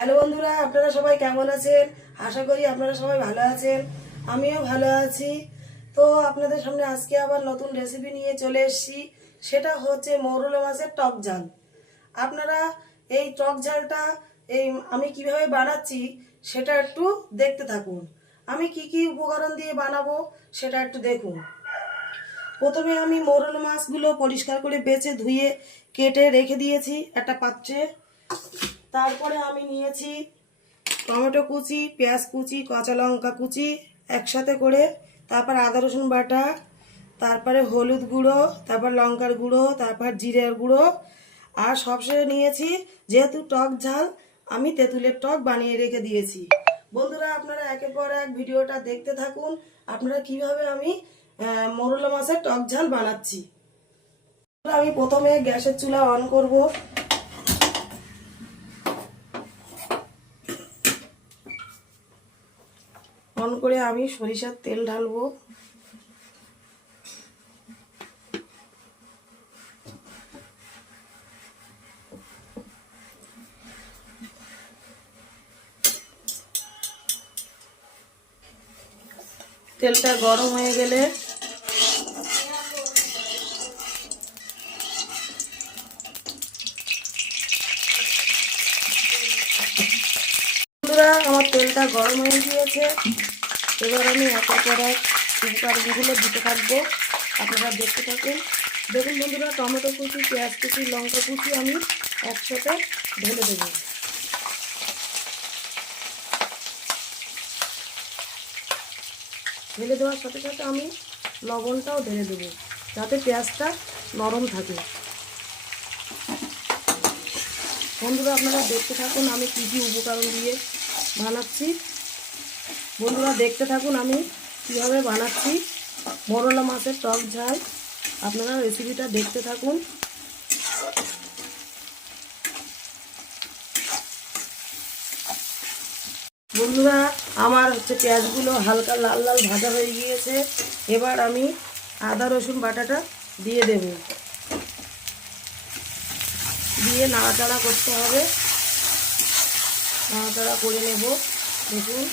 Hello বন্ধুরা, আপনারা সবাই কেমন আছেন? আশা করি আপনারা সবাই ভালো আছেন। আমিও ভালো আছি। তো আপনাদের সামনে আজকে আবার নতুন রেসিপি নিয়ে চলে এসেছি। সেটা হচ্ছে মৌরলা মাছের টক ঝাল। আপনারা এই টক ঝালটা আমি কিভাবে বানাচ্ছি সেটা একটু দেখতে থাকুন। আমি কি কি উপকরণ দিয়ে বানাবো সেটা একটু দেখুন। প্রথমে আমি মৌরলা মাছগুলো পরিষ্কার করে বেছে ধুয়ে কেটে রেখে দিয়েছি একটা পাত্রে। তারপরে আমি নিয়েছি টমেটো কুচি, পেঁয়াজ কুচি, কাঁচা লঙ্কা কুচি একসাথে করে, তারপর আদা রসুন বাটা, তারপরে হলুদ গুঁড়ো, তারপর লঙ্কার গুঁড়ো, তারপর জিরের গুঁড়ো, আর সবশেষে নিয়েছি, যেহেতু টক ঝাল, আমি তেঁতুলের টক বানিয়ে রেখে দিয়েছি। বন্ধুরা, আপনারা একের পর এক ভিডিওটা দেখতে থাকুন, আপনারা কিভাবে আমি মৌরলা মাছের টক ঝাল বানাচ্ছি। আমি প্রথমে গ্যাসের চুলা অন করব। অন করে আমি সরিষার তেল ঢালবো। তেলটা গরম হয়ে গেলে আমার তেলটা গরম হয়ে গিয়েছে। এবার আমি একের পর এক উপকরণগুলো দিতে থাকবো, আপনারা দেখতে থাকুন। দেখুন বন্ধুরা, টমেটো কুচি, পেঁয়াজ কুচি, লঙ্কা কুচি আমি একসাথে ঢেলে দেবো। ঢেলে দেওয়ার সাথে সাথে আমি লবণটাও ঢেলে দেবো, যাতে পেঁয়াজটা নরম থাকে। বন্ধুরা, আপনারা দেখতে থাকুন আমি কী কী উপকরণ দিয়ে বানাচ্ছি। বন্ধুরা, দেখতে থাকুন আমি কীভাবে বানাচ্ছি মৌরলা মাছের টক ঝাল। আপনারা রেসিপিটা দেখতে থাকুন। বন্ধুরা, আমার পেঁয়াজগুলো হালকা লাল লাল ভাজা হয়ে গিয়েছে। এবার আমি আদা রসুন বাটাটা দিয়ে দেব, দিয়ে নাড়াচাড়া করতে হবে। নাড়াচাড়া করে নেব। দেখুন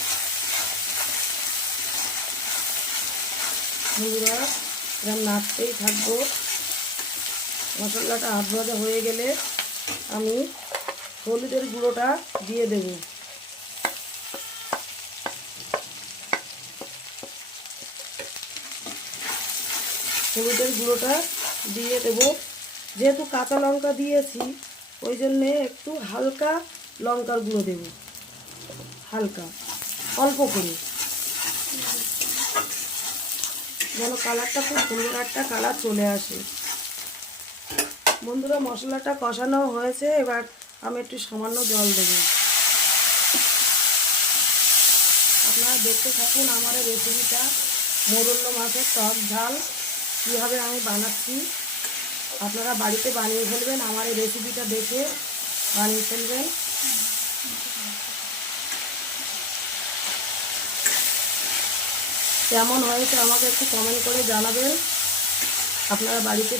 বন্ধুরা, এরকম নাড়তেই থাকবো। মশলাটা হাত ভাজা হয়ে গেলে আমি হলুদের গুঁড়োটা দিয়ে দেব। হলুদের গুঁড়োটা দিয়ে দেব। যেহেতু কাঁচা লঙ্কা দিয়েছি, ওই জন্যে একটু হালকা লঙ্কার গুঁড়ো দেব, হালকা অল্প করে, যেন কালারটা খুব সুন্দর একটা কালার চলে আসে। বন্ধুরা, মশলাটা কষানো হয়েছে। এবার আমি একটু সামান্য জল দেব। আপনারা দেখতে থাকুন আমার এই রেসিপিটা, মৌরলা মাছের টক ঝাল কীভাবে আমি বানাচ্ছি। আপনারা বাড়িতে বানিয়ে ফেলবেন, আমার এই রেসিপিটা দেখে বানিয়ে ফেলবেন। কেমন হয়েছে আমাকে একটু কমেন্ট করে জানাবেন। আপনারা বাড়িতে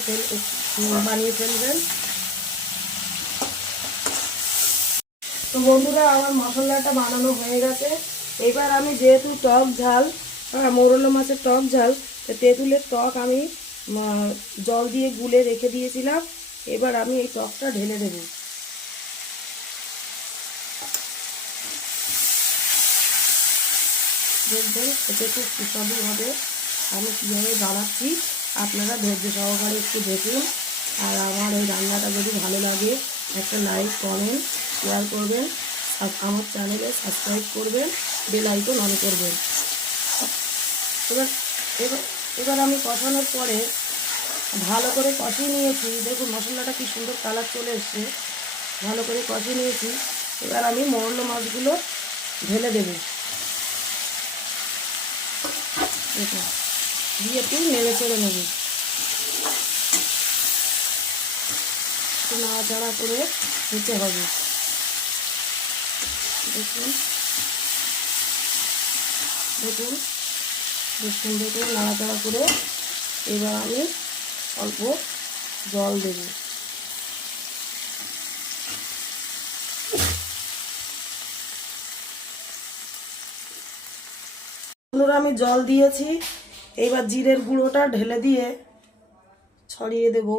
বানিয়ে ফেলবেন। তো বন্ধুরা, আমার মশলাটা বানানো হয়ে গেছে। এবার আমি যেহেতু টক ঝাল, মৌরলা মাছের টক ঝাল, তেঁতুলের টক আমি জল দিয়ে গুলে রেখে দিয়েছিলাম। এবার আমি এই টকটা ঢেলে দেব। দেখবেন এতে খুব সুস্বাদু হবে। আমি কীভাবে বানাচ্ছি আপনারা ধৈর্য সহকারে একটু দেখুন। আর আমার এই রান্নাটা যদি ভালো লাগে একটা লাইক, কমেন্ট, শেয়ার করবেন। আর আমার চ্যানেলে সাবস্ক্রাইব করবেন, বেল আইকন অন করবেন। এবার এবার এবার আমি কষানোর পরে ভালো করে কষিয়ে নিয়েছি। দেখুন মশলাটা কি সুন্দর কালার চলে এসছে। ভালো করে কষিয়ে নিয়েছি। এবার আমি মৌরলা মাছগুলো ঢেলে দেব। দেখুন, দিয়ে একটু নেড়ে চেড়ে নেব। একটু নাড়াচাড়া করে নিতে হবে। দেখুন দেখুন বেশ সুন্দর করে নাড়াচাড়া করে এবার আমি অল্প জল দেব। বন্ধুরা আমি জল দিয়েছি, এইবার জিরের গুঁড়োটা ঢেলে দিয়ে ছড়িয়ে দেব।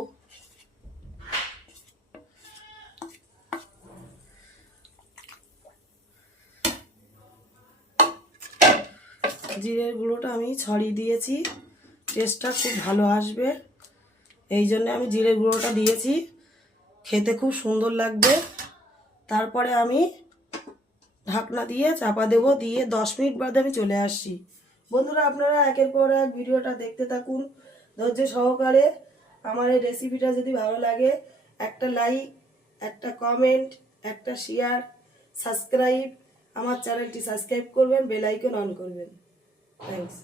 জিরের গুঁড়োটা আমি ছড়িয়ে দিয়েছি, টেস্টটা খুব ভালো আসবে, এই জন্য আমি জিরের গুঁড়োটা দিয়েছি, খেতে খুব সুন্দর লাগবে। তারপরে আমি ঢাকনা দিয়ে চাপা দেব, দিয়ে 10 মিনিট বাদে আমি চলে আসছি। বন্ধুরা আপনারা একের পর এক ভিডিওটা দেখতে থাকুন ধৈর্য সহকারে। আমার এই রেসিপিটা যদি ভালো লাগে একটা লাইক, একটা কমেন্ট, একটা শেয়ার, সাবস্ক্রাইব, আমার চ্যানেলটি সাবস্ক্রাইব করবেন, বেল আইকন অন করবেন। থ্যাঙ্কস।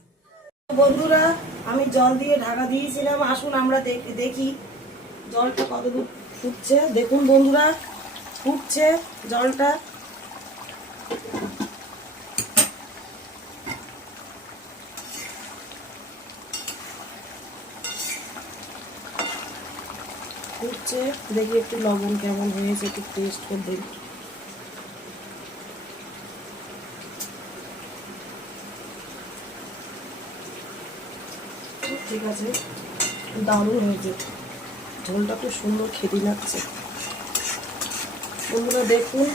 বন্ধুরা আমি জল দিয়ে ঢাকা দিয়েছিলাম, আসুন আমরা দেখি জলটা কতদূর ফুটছে। দেখুন বন্ধুরা ফুটছে জলটা। ফুটছে, দেখি একটু লবণ কেমন হয়েছে, একটু টেস্ট করে দেখি। ঠিক আছে, দারুণ হয়েছে, ঝোলটা খুব সুন্দর খেতে লাগছে। বন্ধুরা দেখুন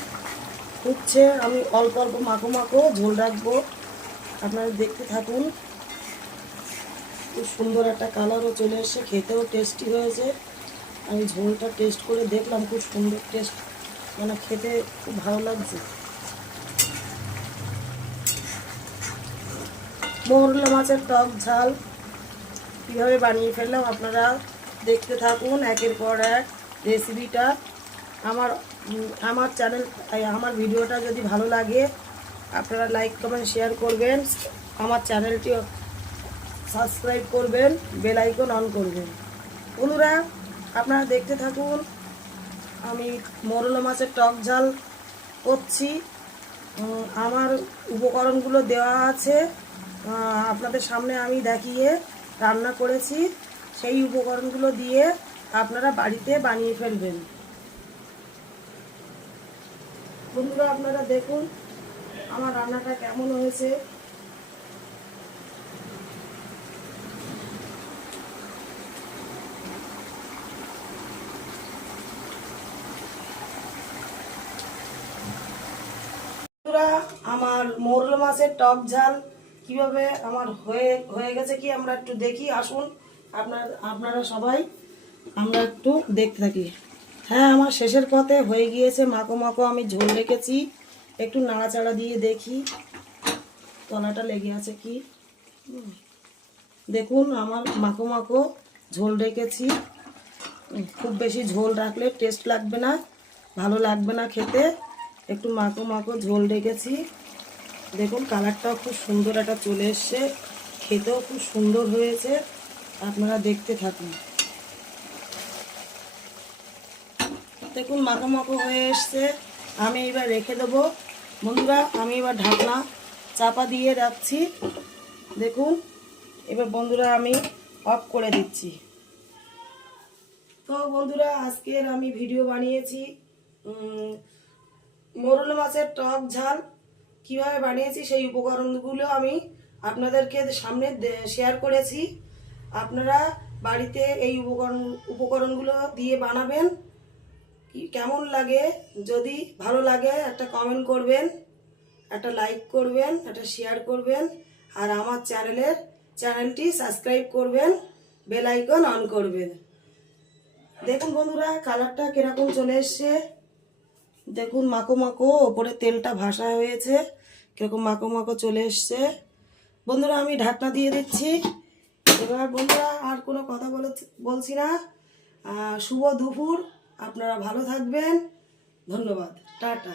ফুটছে, আমি অল্প অল্প মাখো মাখো ঝোল রাখবো, আপনারা দেখতে থাকুন। খুব সুন্দর একটা কালারও চলে এসেছে, খেতেও টেস্টি হয়েছে। আমি ঝোলটা টেস্ট করে দেখলাম, খুব সুন্দর টেস্ট, মানে খেতে খুব ভালো লাগছে। মৌরলা মাছের টক ঝাল কীভাবে বানিয়ে ফেললাম আপনারা দেখতে থাকুন একের পর এক রেসিপিটা। আমার চ্যানেল, আমার ভিডিওটা যদি ভালো লাগে আপনারা লাইক কমেন্ট শেয়ার করবেন, আমার চ্যানেলটি সাবস্ক্রাইব করবেন, বেল আইকন অন করবেন। বন্ধুরা আপনারা দেখতে থাকুন, আমি মৌরলা মাছের টক ঝাল করছি। আমার উপকরণগুলো দেওয়া আছে, আপনাদের সামনে আমি দেখিয়ে রান্না করেছি, সেই উপকরণগুলো দিয়ে আপনারা বাড়িতে বানিয়ে ফেলবেন। বন্ধুরা আপনারা দেখুন আমার রান্নাটা কেমন হয়েছে। আমার মৌরলা মাছের টক ঝাল কিভাবে আমার হয়ে গেছে কি আমরা একটু দেখি, আসুন আপনারা সবাই আমরা একটু দেখতে থাকি। হ্যাঁ আমার শেষের পথে হয়ে গিয়েছে, মাখো মাখো আমি ঝোল রেখেছি, একটু নাড়াচাড়া দিয়ে দেখি তলাটা লেগে আছে কি। দেখুন আমার মাখো মাখো ঝোল রেখেছি, খুব বেশি ঝোল রাখলে টেস্ট লাগবে না, ভালো লাগবে না খেতে, একটু মাখো মাখো ঝোল রেখেছি। দেখুন কালারটাও খুব সুন্দর একটা চলে এসছে, খেতেও খুব সুন্দর হয়েছে, আপনারা দেখতে থাকুন। দেখুন মাখো মাখো হয়ে এসছে, আমি এবার রেখে দেবো। বন্ধুরা আমি এবার ঢাকনা চাপা দিয়ে রাখছি। দেখুন এবার বন্ধুরা আমি অফ করে দিচ্ছি। তো বন্ধুরা আজকের আমি ভিডিও বানিয়েছি মৌরলা মাছের টক ঝাল কীভাবে বানিয়েছি, সেই উপকরণগুলো আমি আপনাদেরকে সামনে শেয়ার করেছি। আপনারা বাড়িতে এই উপকরণগুলো দিয়ে বানাবেন। কেমন লাগে, যদি ভালো লাগে একটা কমেন্ট করবেন, একটা লাইক করবেন, একটা শেয়ার করবেন, আর আমার চ্যানেলটি সাবস্ক্রাইব করবেন, বেল আইকন অন করবেন। দেখুন বন্ধুরা কালারটা কিরকম চলে এসছে, দেখুন মাখো মাখো, ওপরে তেলটা ভাসা হয়েছে, কিরকম মাখো মাখো চলে এসছে। বন্ধুরা আমি ঢাকনা দিয়ে দিচ্ছি। এবার বন্ধুরা আর কোনো কথা বলছি না, শুভ দুপুর, আপনারা ভালো থাকবেন, ধন্যবাদ, টাটা।